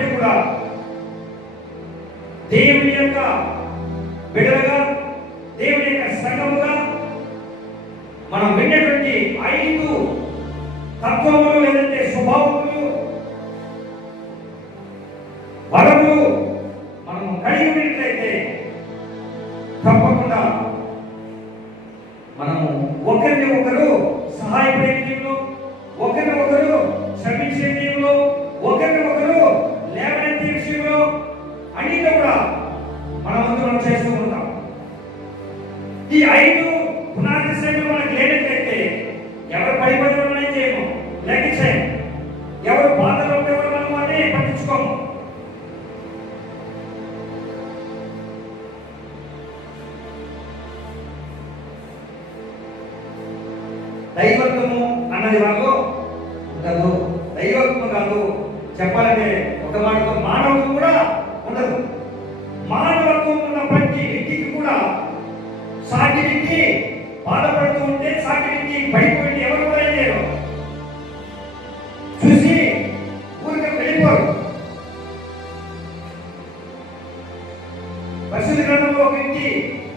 అయినప్పటికీ కూడా దేవుని యొక్క బిడ్డలుగా, దేవుని యొక్క సంఘముగా మనం విన్నటువంటి 5 తత్వములు లేదంటే స్వభావములు, వరములు మనము కలిగి ఉన్నట్లయితే తప్పకుండా మనము ఒకరిని ఒకరు సహాయపడే విషయంలో, ఒకరిని ఒకరు శ్రమించే విషయంలో, ఒకరిని ఒకరు లేవనెత్తే విషయంలో అన్నింటిలో కూడా మనం చేస్తూ ఉంటాం. ఈ 5 పునాది శ్రేణులు మనకు లేనట్లయితే ఎవరు పడిపోయిన ఏం చేయము, లెక్క చేయము. ఎవరు బాధలో ఉండేవారు మనం అని పట్టించుకోము. దైవత్వము అన్నది వాళ్ళు ఉండదు. దైవత్వం కాదు, చెప్పాలంటే ఒక మాటతో మానవత్వం కూడా ఉండదు. మానవత్వం ఉన్న ప్రతి వ్యక్తికి కూడా సాటి వ్యక్తి బాధపడుతూ ఉంటే, సాటి వ్యక్తి పడిపోయి ఎవరు కూడా ఏం చేయరు, చూసి ఊరికే వెళ్ళిపోరు. పరిశుద్ధ గ్రంథంలో ఒక వ్యక్తి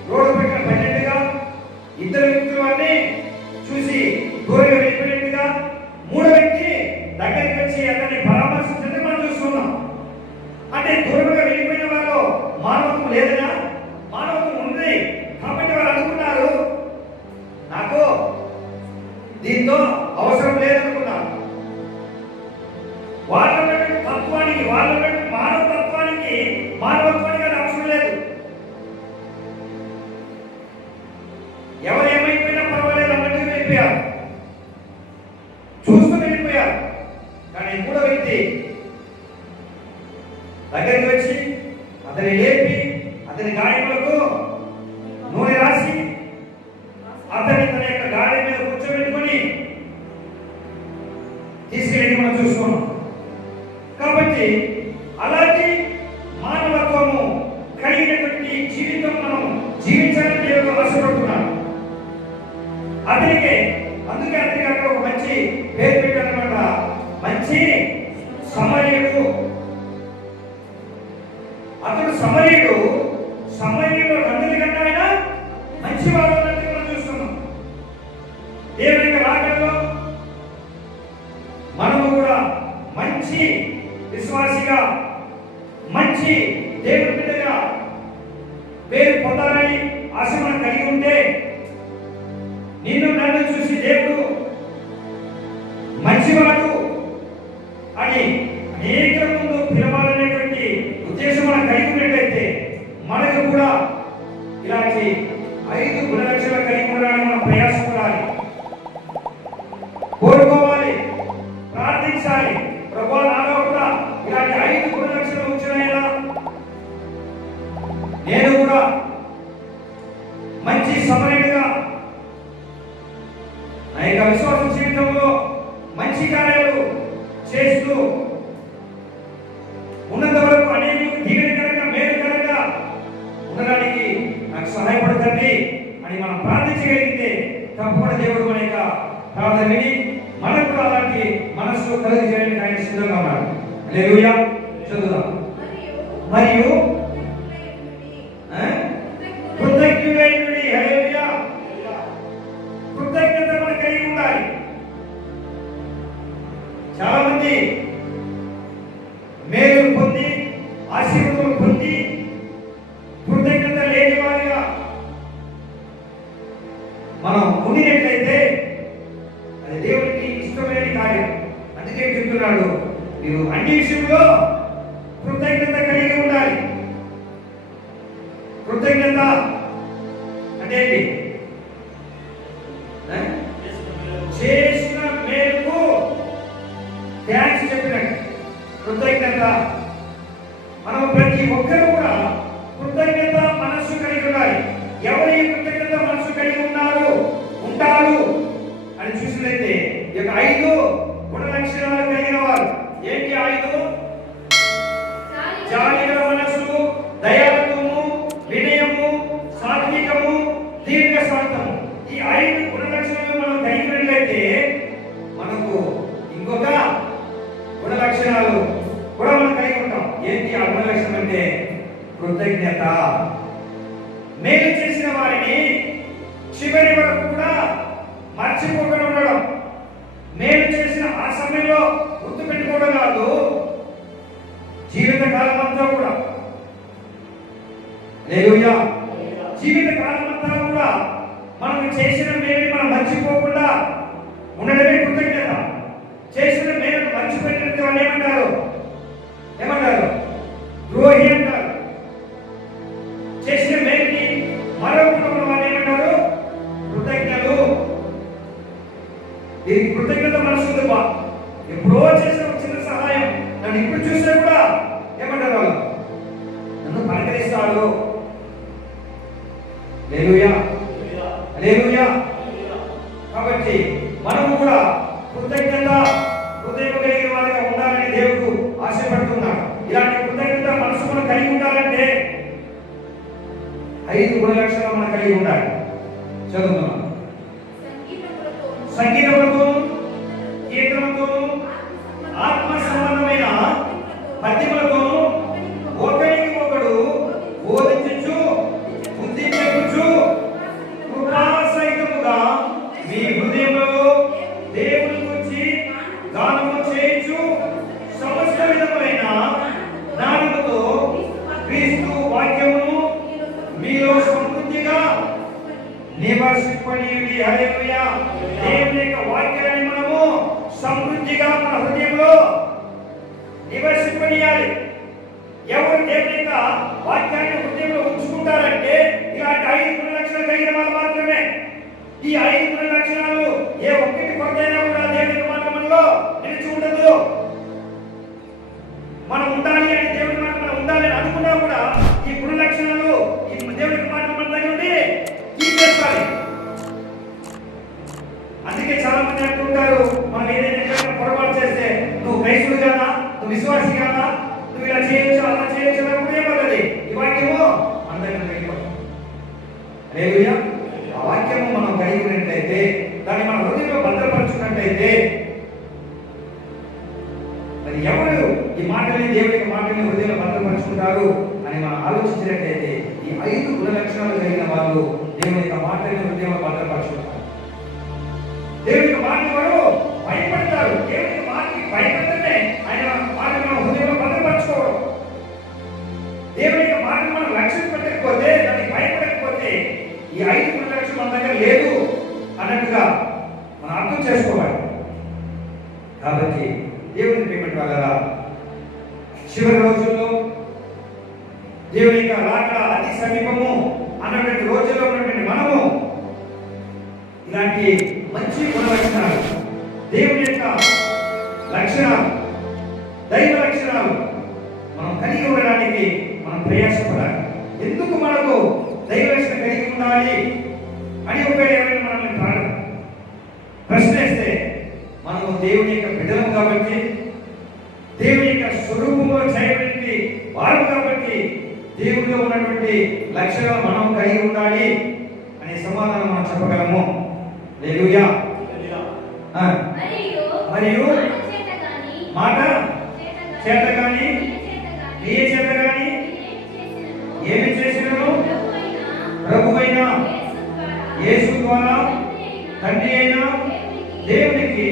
రోడ్డు పక్కన పడినట్టుగా, 2 వ్యక్తులు వారిని చూసి దూరంగా వెళ్ళిపోయినట్టుగా, 3వ వ్యక్తి దగ్గరికి వచ్చి అతన్ని పరామర్శించడం మనం చూస్తున్నాం. అంటే దూరంగా వెళ్ళిపోయిన వాళ్ళు మానవత్వం లేదనా? మానవత్వం ఉంది కాబట్టి వాళ్ళు అనుకున్నారు నాకు దీంతో అవసరం లేదనుకున్నారు. వాళ్ళ తత్వానికి, వాళ్ళ మానవత్వానికి అది అవసరం లేదు. ఎవరు ఏమైపోయినా పర్వాలేదు అన్నట్టు వెళ్ళిపోయారు, చూస్తూ వెళ్ళిపోయారు. కానీ 3వ వ్యక్తి దగ్గరికి వచ్చి అతని లేపి, అతని గాయములకు నూనె రాసి, అతని తన యొక్క గాడి మీద కూర్చోబెట్టుకొని తీసుకెళ్ళి మనం చూస్తున్నాం. కాబట్టి అలాంటి మానవత్వము కలిగినటువంటి జీవితం మనం జీవించాలని దేవుడు ఆశపడుతున్నాడు. అందుకే అతనికి అక్కడ ఒక మంచి పేరు పెట్టారన్నమాట, మంచి సమరయుడు. అతడు సమరయుడు. సమరయుడు అందరికన్నా ఆయన మంచివాడు అన్నట్టు మనం చూస్తున్నాం. దేవుని యొక్క రాకడలో మనము కూడా మంచి విశ్వాసిగా, మంచి దేవుని బిడ్డగా పేరు పొందాలని ఆశ మనం కలిగి ఉంటే, నిన్ను నన్ను చూసి దేవుడు మంచివాడు అని అనేక ముందు పిలవాలనేటువంటి ఉద్దేశం మనం కలిగి ఉన్నట్లయితే, మనకు కూడా ఇలాంటి 5 గుణలక్షణాలు కలిగి ఉండడానికి మనం ప్రయాసపడాలి, కోరుకోవాలి, ప్రార్థించాలి. ప్రభువా నాలో కూడా ఇలాంటి 5 గుణలక్షణాలు వచ్చినాయా, నేను కూడా మంచి సమరయుడిగా నా యొక్క విశ్వాస జీవితంలో మంచి కార్యాలు చేస్తూ ఉన్నంత వరకు అనేకులకు దీవెనకరంగా, మేలుకరంగా ఉండడానికి నాకు సహాయపడుతుంది అని మనం ప్రార్థించగలిగితే తప్పకుండా దేవుడు మన యొక్క ప్రార్థన విని మనకు కూడా అలాంటి మనసు కలిగి చేయడానికి ఆయన సిద్ధంగా ఉన్నాడు. హల్లెలూయా. చదువుదాం. మరియు కృతజ్ఞుడైనడి. హల్లెలూయా. కృతజ్ఞత మనం కలిగి ఉండాలి. చాలా మంది మేలు పొంది, ఆశీర్వాదం పొంది కృతజ్ఞత లేని వారిగా మనం ఉండినట్లయితే అది దేవునికి ఇష్టమైన కార్యం. అందుకే చెప్తున్నాడు, మీరు అన్ని విషయంలో కృతజ్ఞత కలిగి ఉండాలి. కృతజ్ఞత అంటే చేసిన మేలుకు థ్యాంక్స్ చెప్పినట్టు కృతజ్ఞత. మనం ప్రతి ఒక్కరు కూడా కృతజ్ఞత మనస్సు కలిగి ఉండాలి. ఎవరి కృతజ్ఞత మనస్సు కలిగి ఉంటారు అని చూసినట్లయితే ఈ యొక్క 5 గుణ లక్షణాలు కలిగిన వారు ఏంటి? 5 జాలిగల మనస్సు, దయాళుత్వము, వినయము, సాత్వికము, దీర్ఘశాంతము. ఈ 5 గుణ లక్షణాలు మనం కలిగినట్లయితే మనకు ఇంకొక గుణ లక్షణాలు కూడా మనం కలిగి ఉంటాం. కృతజ్ఞత. మేలు చేసిన వారిని చివరి వరకు కూడా మర్చిపోకుండా ఉండడం. మేలు చేసిన ఆ సమయంలో గుర్తు పెట్టుకోవడం కాదు, జీవితకాలం అంతా కూడా. హల్లెలూయా. జీవితకాలం అంతా కూడా మనం చేసిన మేలు మనం మర్చిపోకుండా ఉండడమే కృతజ్ఞత. చేసిన మేలు మర్చిపోయినట్టు వాళ్ళు ఏమంటారు? ద్రోహి అంటారు. చేసిన మేలుని మరొకటి వాళ్ళు ఏమంటారు? కృతజ్ఞతలు. దీనికి కృతజ్ఞత మనసు ఉంది బా. ఎప్పుడో చేసిన ఒక చిన్న సహాయం నన్ను ఇప్పుడు చూస్తే కూడా ఏమంటారు వాళ్ళు? నన్ను పలకరిస్తాడు. హల్లెలూయా, హల్లెలూయా. కాబట్టి మనము కూడా కృతజ్ఞత హృదయం కలిగిన వారిగా ఉండాలని దేవుడు ఆశపడుతున్నాడు. ఇలాంటి కృతజ్ఞత మనసు మనం కలిగి ఉండాలంటే 5 గుణలక్షణాలు మనం కలిగి ఉండాలి. చదువుతున్నాం. సంగీతములతో, కీర్తనలతో, ఆత్మ సంబంధమైన పద్యములతో ఒకరికి ఒకడు బోధించుచు బుద్ధి చెప్పుచు కృపా సహితముగా మీ హృదయములలో దేవుని గురించి గానము చేయించు సమస్త విధములైన జ్ఞానముతో క్రీస్తు వాక్యమును మీలో సమృద్ధిగా నివసింపనీయుడి. హల్లెలూయా. దేవుని యొక్క వాక్యాన్ని మనము సమృద్ధిగా మన హృదయంలో నివసింపనీయాలి. ఎవరు దేవుని యొక్క వాక్యాన్ని హృదయంలో ఉంచుకుంటారంటే ఇలాంటి 5 గుణలక్షణాలు కలిగిన వాళ్ళు మాత్రమే. ఈ 5 గుణలక్షణాలు ఏ ఒక్కటి కొరతైనా కూడా దేవుని యొక్క మాట మనలో నిలిచి ఉండదు. మనం ఉండాలి అని దేవుని మాట మనం ఉండాలి అని అనుకున్నా కూడా ఈ గుణలక్షణాలు ఈ దేవుని యొక్క మాట మన దగ్గర నుండి తీసేస్తాయి. అందుకే చాలా మంది అంటుంటారు, మనం ఏదైనా పొరపాటు చేస్తే నువ్వు క్రైస్తుడు కాదా, నువ్వు విశ్వాసి కాదా, నువ్వు ఇలా చేయొచ్చు అలా చేయొచ్చు అన్నప్పుడు ఏమవుతుంది? ఈ వాక్యము అందరికీ తెలియదు. హల్లెలూయా. ఆ వాక్యము మనం కలిగినట్లయితే, దాన్ని మన హృదయంలో భద్రపరచుకున్నట్లయితే, మరి ఎవరు ఈ మాటని దేవుని యొక్క మాటని హృదయంలో భద్రపరుచుకుంటారు అని మనం ఆలోచించినట్లయితే ఈ 5 గుణలక్షణాలు కలిగిన వాళ్ళు దేవుని యొక్క మాటని హృదయంలో భద్రపరుచుకుంటారు. దేవుని యొక్క మాటని వారు భయపడతారు. దేవుని యొక్క మాటకి భయపడమే ఆయన మాటని మనం హృదయంలో భద్రపరచుకోవడం. దేవుని యొక్క మాటని మనం లక్ష్యం పెట్టకపోతే, దానికి భయపడకపోతే ఈ 5 గుణలక్షణాలు మన దగ్గర లేదు అన్నట్టుగా మనం అర్థం చేసుకోవాలి. కాబట్టి దేవుని ప్రేమటి వాళ్ళరా, చివరి రోజుల్లో దేవుని యొక్క రాకడ అతి సమీపము అన్నటువంటి రోజుల్లో ఉన్నటువంటి మనము ఇలాంటి మంచి గుణ లక్షణాలు, దేవుని యొక్క లక్షణాలు, దైవ లక్షణాలు మనం కలిగి ఉండడానికి మనం ప్రయాసపడాలి. ఎందుకు మనకు దైవ లక్షణం కలిగి ఉండాలి అని ఒకవేళ మనల్ని ప్రశ్నిస్తే, మనము దేవుని యొక్క బిడ్డలం కాబట్టి, దేవుని యొక్క స్వరూపంలో చేయబడి వారు కాబట్టి దేవుడిలో ఉన్నటువంటి లక్షణాలు మనం కలిగి ఉండాలి అనే సమాధానం మనం చెప్పగలము. హల్లెలూయా. మరియు మాట చేత కానీ నీ చేత కానీ ఏమి చేసినను ప్రభువైన యేసు ద్వారా తండ్రి అయిన దేవునికి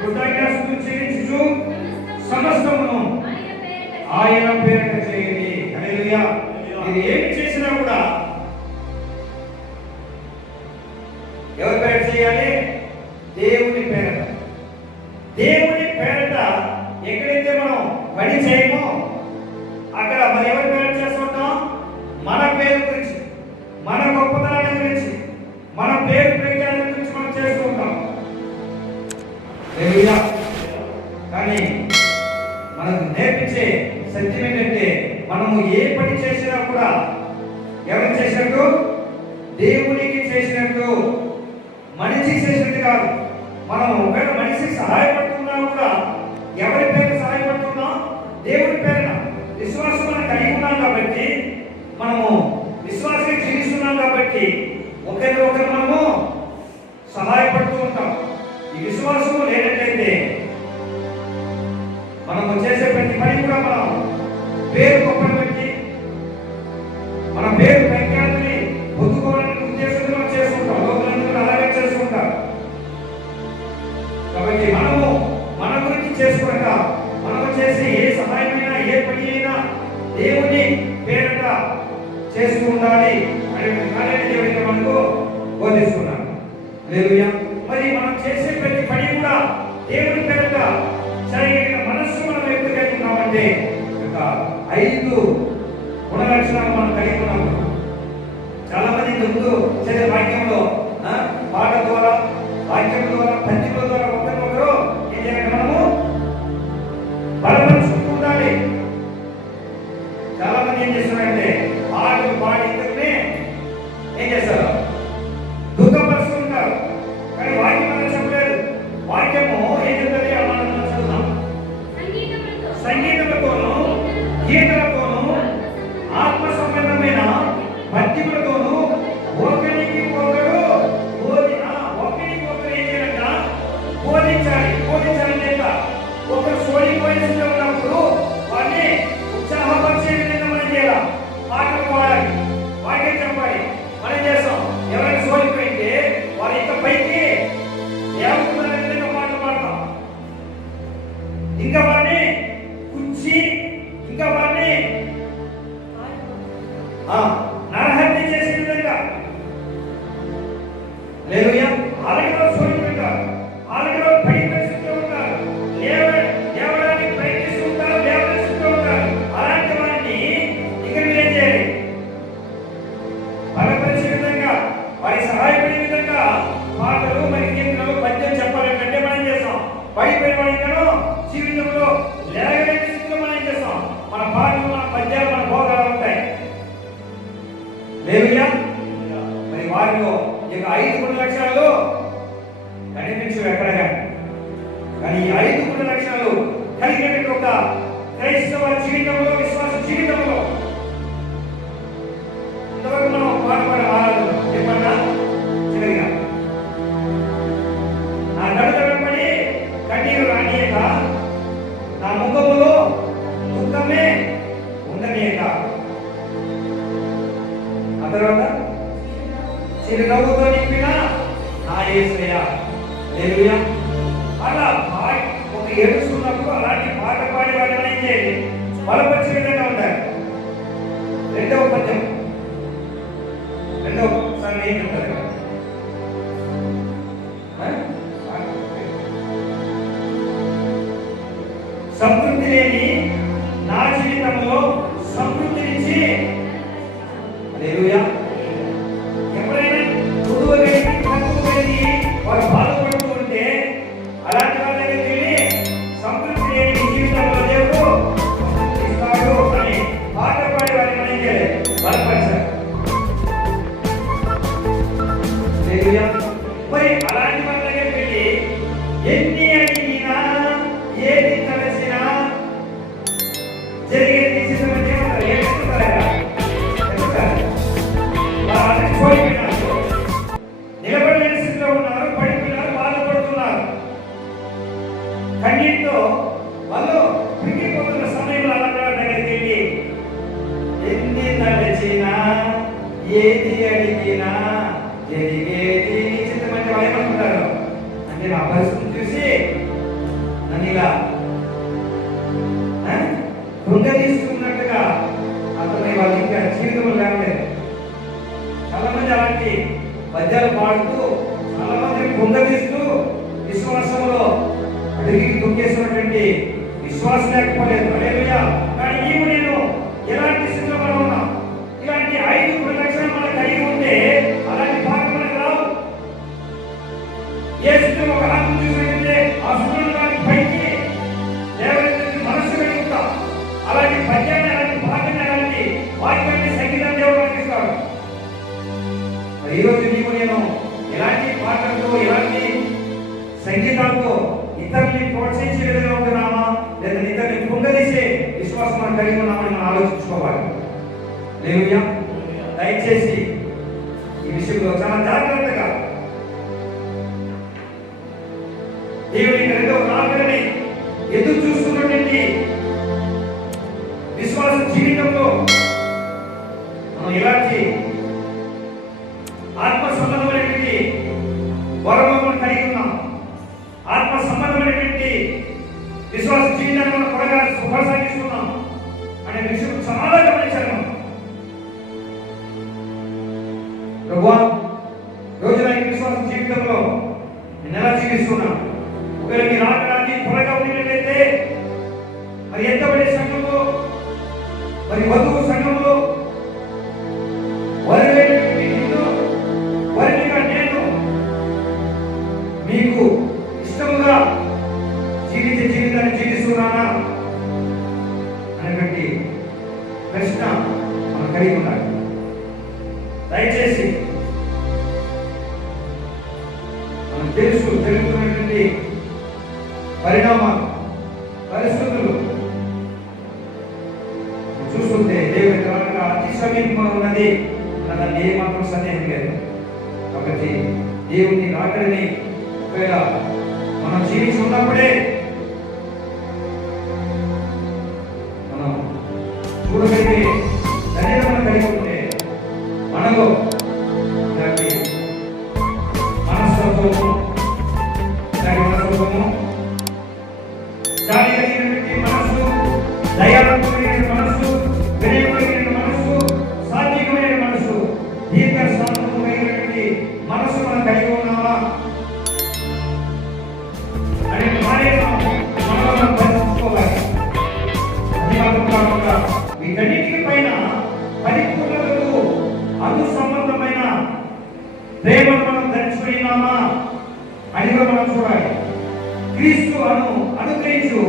కృతజ్ఞతలు చెల్లించుచు సమస్తమును ఆయన పేరిట చేయండి. హల్లెలూయా. మీరు ఏమి చేసినా కూడా ఎవరి పేరిట చేయాలి? దేవుని పేరిట. దేవుని పేరిట ఎక్కడైతే మనం పని చేయమో అక్కడ మరి ఎవరి పేరిట చేస్తుంటాం? మన పేరు గురించి, మన గొప్పతనాన్ని గురించి, మన పేరు ప్రఖ్యాతి గురించి మనం చేస్తూ ఉంటాం. కానీ మనకు నేర్పించే సత్యం ఏంటంటే, మనము ఏ పని చేసినా కూడా ఎవరు చేసినట్టు? దేవునికి చేసినట్టు, మనిషికి చేసినట్టు కాదు. మనం ఒకవేళ మనిషికి సహాయపడుతున్నా కూడా ఎవరి పేరు సహాయపడుతున్నాం? దేవుడి పేరున. విశ్వాసం మనం కలిగి ఉన్నాం కాబట్టి, మనము విశ్వాసం జీవిస్తున్నాం కాబట్టి ఒకరిని మనము సహాయపడుతూ ఉంటాం. ఈ విశ్వాసము లేనట్లయితే మనము చేసే ప్రతి పని కూడా మనం పేరు గొప్పని బట్టి, చేస్తూ ఉండాలి అనే కార్యాన్ని దేవుడు మనకు బోధిస్తున్నాడు. హల్లెలూయా. మరి మనం చేసే ప్రతి పని కూడా దేవుని పేరిట జరిగిన మనస్సు మనం ఎప్పుడు కలిగి ఉన్నామంటే ఒక 5 గుణ లక్షణాలు మనం కలిగి ఉన్నాము. చాలా మంది ముందు చదివే వాక్యంలో పాట ద్వారా, వాక్యం ద్వారా, పద్యముల ద్వారా ఒకరినొకరు ఏం చేయాలి, మనము బలపరుచుకుంటూ ఉండాలి. చాలా మంది ఏం చేస్తున్నారంటే పాటలు పాడి ఇద్దరిని ఏం చేస్తారు, దుఃఖపరుస్తూ ఉంటారు. కానీ వాక్యం అనేది చెప్పలేదు. వాక్యము ఏం చెప్తుంది, మనం చదువుతాం, సంగీతములతోనూ గీతలతోనూ ఆత్మ సంబంధమైన పద్యములతోనూ ఒకరికి ఒకరు ఏం చేయాలంట, బోధించాలి. లేక ఒకరు సోలిపోయిన స్థితిలో ఉన్నప్పుడు వారిని ఉత్సాహపరిచే విధంగా మనం చేయాలి. పాటలు పాడాలి, వాక్యం చెప్పాలి. మనం చేస్తాం. ఎవరైనా సోలిపోయింటే వారి ఇంకా పైకి ఏమవుతున్న విధంగా పాటలు పాడతాం. ఇంకా వారిని కూర్చి, ఇంకా వారిని నరహత్య చేసే విధంగా. హల్లెలూయా. ఆలయంలో సోలిపోయింటారు, ఆలయంలో పడి పరిస్థితిలో ఉంటారు, లేవడానికి ప్రయత్నిస్తూ ఉంటారు, లేవడానికి స్థితిలో ఉంటారు. అలాంటి వారిని ఇక మీరేం చేయాలి, బలపరిచే విధంగా, వారి సహాయపడే విధంగా పాటలు, మరి కీర్తనలు, పద్యం చెప్పాలంటే మనం చేస్తాం. పడిపోయిన వాడికను జీవితంలో లేవలేని స్థితిలో మనం ఏం చేస్తాం, మన పాటలు, మన పద్యాలు, మన భోగాలు ఉంటాయి. హల్లెలూయా. మరి వారిలో ఇక 5 గుణ లక్షణాలు కనిపించవు ఎక్కడగా. కానీ ఈ 5 గుణ లక్షణాలు కలిగిన ఒక క్రైస్తవ జీవితంలో, విశ్వాస జీవితంలో ఇంతవరకు మనం పాటుపడే ఆరాధన చెప్పన్నా చివరిగా, నా కడుపు వెంబడి కన్నీరు రానియక, నా ముఖములో దుఃఖమే ఉండనీయక, ఆ తర్వాత చిరునవ్వుతో నింపిన నా యేసయ్య. హల్లెలూయా. అలా ఒక ఏడుస్తున్నప్పుడు అలాంటి పాట పాడి వాడిని ఏం చేయండి, బలపరిచే విధంగా ఉంటారు. రెండవ పద్యం, రెండవసారి ఏం చెప్తారు, సంతృప్తి లేని నా జీవితంలో సంతృప్తినిచ్చి. హల్లెలూయా. ఎప్పుడైనా తక్కువ వారు బాధపడుతూ ఉంటే అలాంటి వాళ్ళ దగ్గరికి వెళ్ళి సంతృప్తి లేని జీవితంలో దేవుడు ఇస్తాడు అని పాట పాడి వారిని మనం చేయాలి, బలపరిచారు. మరి అలాంటి వాళ్ళ దగ్గరికి వెళ్ళి ఎన్ని అడిగినా, ఏది తలసినా జరిగేది సిద్ధమని ఏడుస్తారా, నిలబడలేని స్థితిలో ఉన్నారు, పడిపోయినారు, బాధపడుతున్నారు. కన్నీటితో వాళ్ళు పిగిపోతున్న సమయంలో అలా దగ్గరికి వెళ్ళి ఎన్ని తలచినా, ఏది అడిగినా జరిగేది నిశ్చితమని వాళ్ళు ఏమనుకుంటారు అంటే, నా పరిస్థితిని చూసి నన్ను ఇలా కృంగదీస్తున్నట్టుగా అతని వాళ్ళు ఇంకా జీవితంలో లేవలేదు. చాలా మంది అలాంటి పద్యాలు పాడుతూ, చాలా మంది కృంగదీస్తూ విశ్వాసంలో అడిగి తొక్కేసినటువంటి విశ్వాసం లేకపోలేదు. హల్లెలూయా. కానీ నీవు నేను ఎలాంటి స్థితిలో మనం ఉన్నాం, ఇలాంటి 5 గుణ లక్షణాలు మనకు కలిగి ఉంటే అలాంటి పాటలు మనకు రావు. ఏ స్థితిలో ఒక ఆత్మ చూసినట్టే ఆ స్థితిలో పైకి లేవనెత్తి మనస్సు కలిగి ఉంటాం. అలాంటి పద్యాన్ని, అలాంటి పాటని, అలాంటి వాక్యాన్ని, సంగీతం దేవుడు మనకి ఇస్తాడు. ఈరోజు నీవు నేను ఎలాంటి పాటలతో, ఎలాంటి సంగీతాలతో ఇతరుల్ని ప్రోత్సహించే విధంగా ఉంటున్నామా, లేదా ఇతరుల్ని కృంగదీసే విశ్వాసం మనం కలిగి ఉన్నామని మనం ఆలోచించుకోవాలి. హల్లెలూయా. దయచేసి ఈ విషయంలో చాలా జాగ్రత్తగా దేవుని రెండవ రాకడని ఎదురు చూస్తున్నటువంటి విశ్వాస జీవితంలో మనం ఎలాంటి ఆత్మ సంబంధమైనటువంటి వరములను కలిగి ఉన్నాం, ఆత్మ సంబంధమైనటువంటి విశ్వాస జీవితాన్ని మనం కొనసాగిస్తున్నాం అనే విషయం చాలా గమనించాలి. జీవితంలో నేను ఎలా జీవిస్తున్నా? ఒకవేళ మీరు ఆటలాంటి త్వరగా ఉన్నట్లయితే మరి ఎంతబడే సంఘంలో, మరి వధువు సంఘంలో వరివేటువంటి నిన్ను, వరిగా నేను మీకు ఇష్టముగా జీవించే జీవితాన్ని జీవిస్తున్నానా అనేటువంటి ప్రశ్న మనం కలిగి ఉండాలి. దయచేసి మనం జరుగుతున్నటువంటి పరిణామాలు, పరిస్థితులు చూస్తుంటే దేవుని కారణంగా అతి సమీపంగా ఉన్నది అన్నదాన్ని ఏమాత్రం సందేహం లేదు. కాబట్టి దేవుని రాకడిని ఒకవేళ మనం జీవించి ఉన్నప్పుడే మనం చూడగలిగే ధైర్యం మనం కలిగి ఉంటే మనలో ఇలాంటి మనస్తత్వము, జాలి కలిగినటువంటి మనస్సు, దయాళువైన మనస్సు, వినయమైన మనస్సు, సాత్వికమైన మనస్సు, దీర్ఘ శాంతమైనటువంటి మనస్సు మనం కలిగి ఉన్నామా అనే మనలో మనం పరిశీలించుకోవాలి. కాకుండా వీటన్నిటి పైన పరిపూర్ణతకు అను సంబంధమైన ప్రేమను మనం ధరించుకున్నామా అని మనం చూడాలి. క్రీస్తు అనుగ్రహించు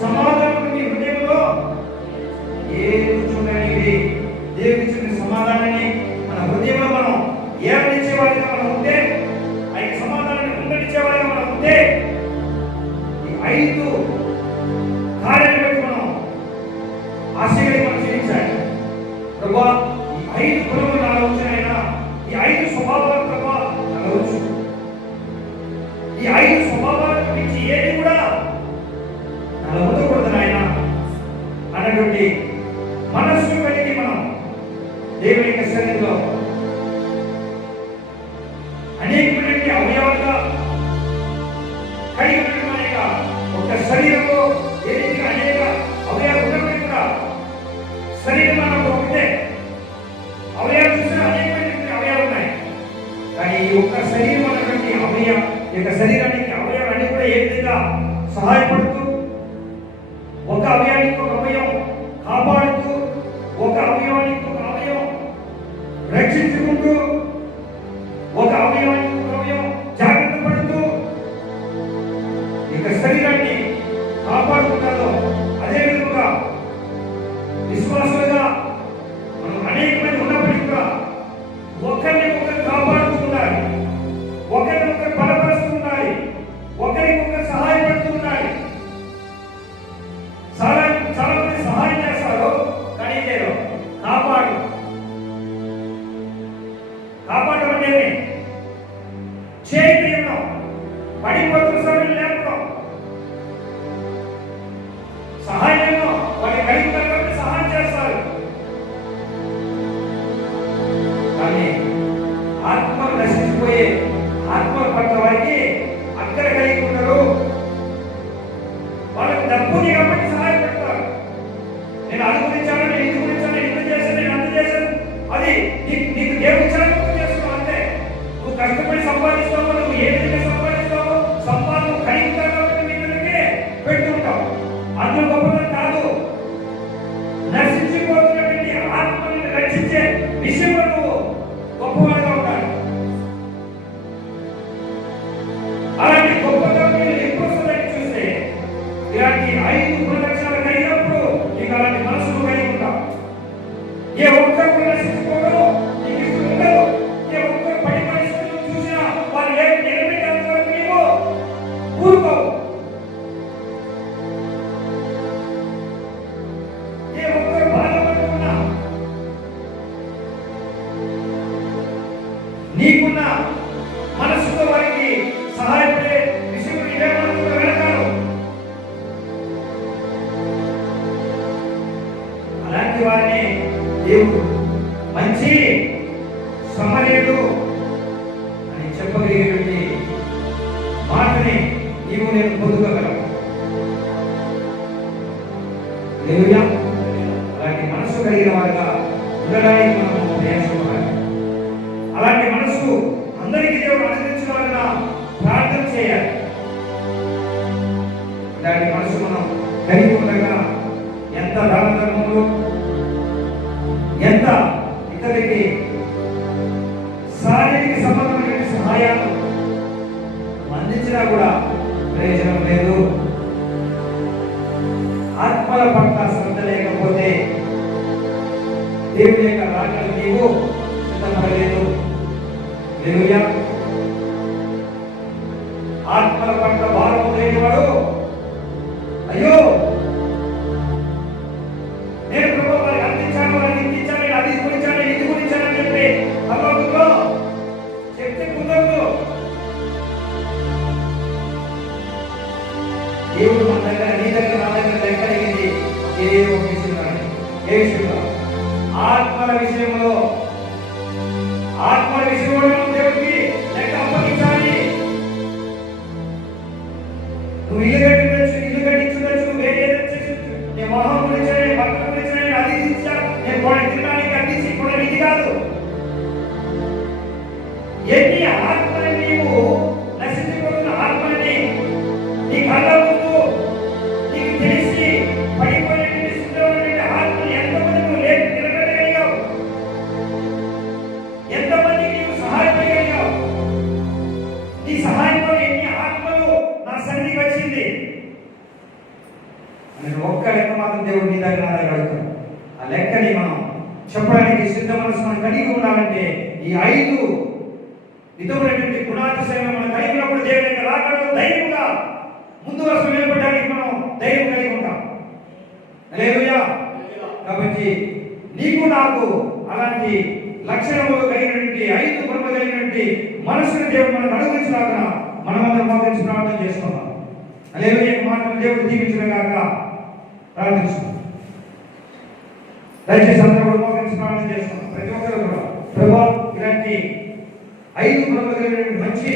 సమాధానం మీ హృదయంలో చూడండి. దేవుని సమాధానాన్ని మన హృదయంలో మనం ఏమనిచ్చేవాడిగా మనం ఉంటే, ఆ యొక్క సమాధానాన్ని ఉండనిచ్చేవాడిగా మనం ఉంటే, ఈ 5 కార్యాలు బట్టి మనం ఆశగా మనం జీవించాలి. ప్రభా, ఈ 5 గుణములు నాలో వచ్చినాయినా, ఈ 5 స్వభావాలు ప్రభా నాలో వచ్చు. ఈ 5 స్వభావాల గురించి ఏది కూడా నాలో ఉండకూడదు నాయన అన్నటువంటి మనస్సు కలిగి మనం దేవుని యొక్క శరీరంలో అనేకమైనటువంటి అవయవాలుగా కలిగి ఉన్నటువంటి ఒక శరీరంలో ఏ రీతిగా అనేక అవయవాలు ఉన్నప్పటికీ కూడా శరీరం మనకు ఒకటే. అవయవాలు చూసినా అనేకమైనటువంటి అవయవాలు ఉన్నాయి. కానీ ఈ ఒక్క శరీరం అన్నటువంటి యొక్క శరీరానికి అవయవాలన్నీ కూడా ఏ విధంగా సహాయపడుతూ, ఒక అవయవానికి ఒక అవయవం కాపాడుతూ, ఒక అవయవానికి ఒక అవయవం రక్షించుకుంటూ, ఒక అవయవానికి ఒక అవయవం జాగ్రత్త పడుతూ ఇక శరీరాన్ని కాపాడుకుంటారో, అదే విధంగా విశ్వాసులుగా మనం అనేక మంది ఉన్నప్పటికీ కూడా ఒకరిని ఒకరు కాపాడుతూ ఉండాలి, ఒకరిని ఒకరు బలపరుస్తూ ఉండాలి, ఒకరికి ఒకరు సహాయపడుతూ ఉండాలి. చాలా మంది సహాయం చేస్తారు, కానీ నేను కాపాడడం అంటే చేయడం, పడిపోతున్న సమయం లేకపోవడం, సహాయంలో వారి కలిగి కాబట్టి సహాయం చేస్తారు. కానీ ఆత్మలు నశించిపోయే ఆత్మల పట్ల వారికి అక్కడ కలిగి ఉంటారు. వాళ్ళకి డబ్బుని కాబట్టి సహాయపడతారు. నేను అది గురించాను, నేను ఇది గురించాను, నేను ఇంత చేశాను, నేను అంత చేశాను, అది నీకు దేవుడు ఇచ్చాను చేస్తున్నావు అంతే. నువ్వు కష్టపడి సంపాదిస్తావు, నువ్వు ఏ విధంగా సంపాదిస్తావు, సంపాదన కలిగి ఉంటావు కాబట్టి నీ దగ్గరే పెట్టుకుంటావు. అందులో గొప్పతనం కాదు. నశించిపోతున్నటువంటి ఆత్మని రక్షించే విషయంలో నువ్వు గొప్పవాడిగా ఉండాలి. అలాంటి గొప్పతనం ఎక్కువ చూస్తే ఇలాంటి 5 గుణలక్షణాలు కలిగినప్పుడు నీకు అలాంటి మనసును కలిగి ఉంటావు. ఏ ఒక్కరు నశించుకోవడం నీకు ఇష్టం ఉండదు. ఏ ఒక్కరు పడి పరిస్థితులు చూసినా వారు ఏమి నిలబెట్టేంత వరకు నీవు ఊరుకోవు. ఏ ఒక్కరు బాధపడుతున్నా నీకున్న మనసుతో వారికి సహాయపడే విషయంలో నీవేమనుకుంటూ వెళతారు. అలాంటి వారిని దేవుడు మంచి సమరయుడు అని చెప్పగలిగేటువంటి మాటని నీవు నేను పొందుకోగలవు. అలాంటి మనసు కలిగిన వారుగా ఉండడానికి మనము ప్రయాసపడాలి. అలాంటి మనసు అందరికీ దేవుడు అనుగ్రహించిన వారుగా దేవుని యొక్క రాకడ నీవు సిద్ధపడలేదు. హల్లెలూయా. ఆత్మల పట్ల భారము లేనివాడు అయ్యో నేను ప్రభు వారికి అందించాను, వారికి ఇంటించాను, నేను అది గురించాను, నేను ఇది గురించాను అని చెప్పి పరలోకంలో చెప్తే కుదరదు. దేవుడు మన దగ్గర, నీ దగ్గర, నా దగ్గర లెక్క అడిగింది ఏ ఒక విషయంలో, ఏ విషయంలో ఆత్మల విషయంలో దేవుడికి లెక్క అప్పగించాలి. నువ్వు ఇల్లు కట్టించు, వేరే నేను మొహం గురించి, భక్తుల గురించి, అది ఇచ్చా, నేను కూడా తినడానికి అందించి కూడా ఇది కాదు. ఎన్ని ఆత్మని నీవు నశించిపోతున్న ఆత్మని నీ కళ్ళ ముందు నీకు తెలిసి పడిపోయినటువంటి సిద్ధమైనటువంటి ఆత్మని ఎంతమంది నువ్వు లేపి నిలబెట్టగలిగావు, ఎంతమందికి నీవు సహాయపడగలిగావు? నీ సహాయంతో ఎన్ని ఆత్మలు నా సన్నిధికి వచ్చింది అని ఒక్క లెక్క మాత్రం దేవుడు నీ దగ్గర నా దగ్గర అడుగుతాడు. ఆ లెక్కని మనం చెప్పడానికి సిద్ధ మనసు మనం కలిగి ఉండాలంటే ఈ 5 విధములైనటువంటి గుణాతిశయం మనం కలిగి ఉన్నప్పుడు దేవుని యొక్క రాకడలో ధైర్యంగా ముందు వరుస నిలబడడానికి మనం ధైర్యం కలిగి ఉంటాం. హల్లెలూయా. కాబట్టి నీకు నాకు అలాంటి లక్షణములు కలిగినటువంటి 5 గుణములు కలిగినటువంటి మనసుని దేవుడు మనకు అనుగ్రహించినాక మనమందరం మోకరించి ప్రార్థన చేసుకుందాం. హల్లెలూయా. మాటలు దేవుడు దీవించిన గాక ప్రార్థిస్తున్నాం. దయచేసి అందరూ కూడా మోకరించి ప్రార్థన చేసుకుందాం. ప్రతి ఒక్కరు కూడా ప్రభువా ఇలాంటి 5 గుణములు కలిగినటువంటి మంచి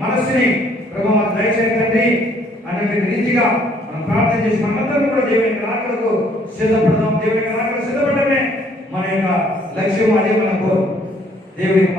మనస్సుని ప్రభువా మాకు దయచేయండి అనేటువంటి రీతిగా మనం ప్రార్థన చేసి మనందరం కూడా దేవుని రాకడకు సిద్ధపడదాం. దేవుని రాకడకు సిద్ధపడమే మన యొక్క లక్ష్యం, అదే మన కోరు. దేవుడికి